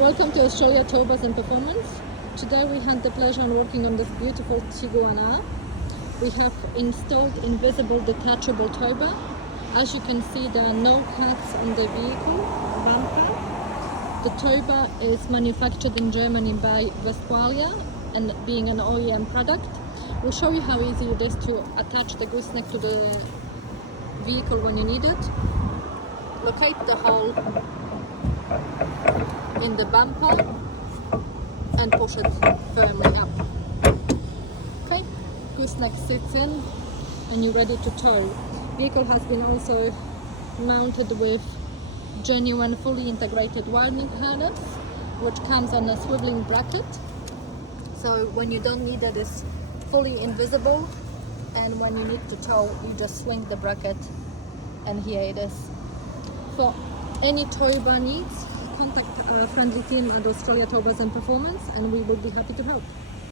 Welcome to Australia Towbars Performance. Today we had the pleasure of working on this beautiful Tiguan. We have installed invisible detachable towbar. As you can see, there are no cuts on the vehicle bumper. The towbar is manufactured in Germany by Westfalia and being an OEM product. We'll show you how easy it is to attach the gooseneck to the vehicle when you need it. Locate the hole in the bumper and push it firmly up. Okay, gooseneck sits in and you're ready to tow. Vehicle has been also mounted with genuine fully integrated wiring harness, which comes on a swiveling bracket. So when you don't need it, it's fully invisible, and when you need to tow, you just swing the bracket, and here it is. For any towbar needs, contact our friendly team at Australia Towbars Performance, and we will be happy to help.